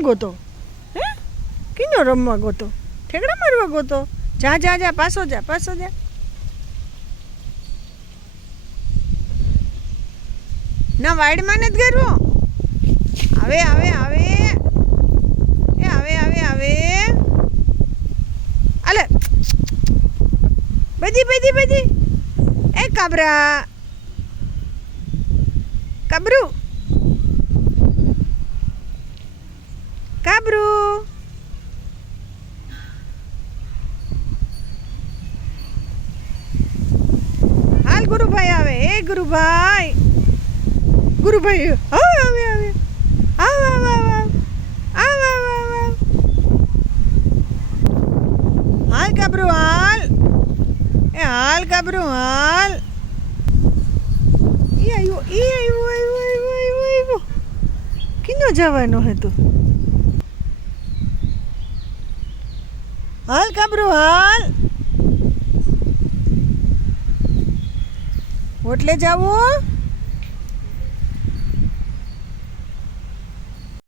કોણ ગોતો? હે કીનો રમવા ગોતો? ઠેકડા મારવા ગોતો? જા જા જા, પાછો જા, પાછો જા. ના વાડમાં નથી ગરવો. આવે આવે આવે, એ આવે આવે આવે. અલે બધી બધી બધી. એ કાબરા, કાબરું, કાબરું. હાલ ગુરુભાઈ આવે. એ ગુરુભાઈ, ગુરુભાઈ આવે આવે આવે, આવ આવ આવ આવ આવ આવ આવ. હાલ કાબરું હાલ, એ હાલ કાબરું હાલ. એ આવ્યો એ આવ્યો આવ્યો આવ્યો આવ્યો આવ્યો. કીનો જવાનો હતો? હાલ કાબરું હાલ. હોટલે જાવું?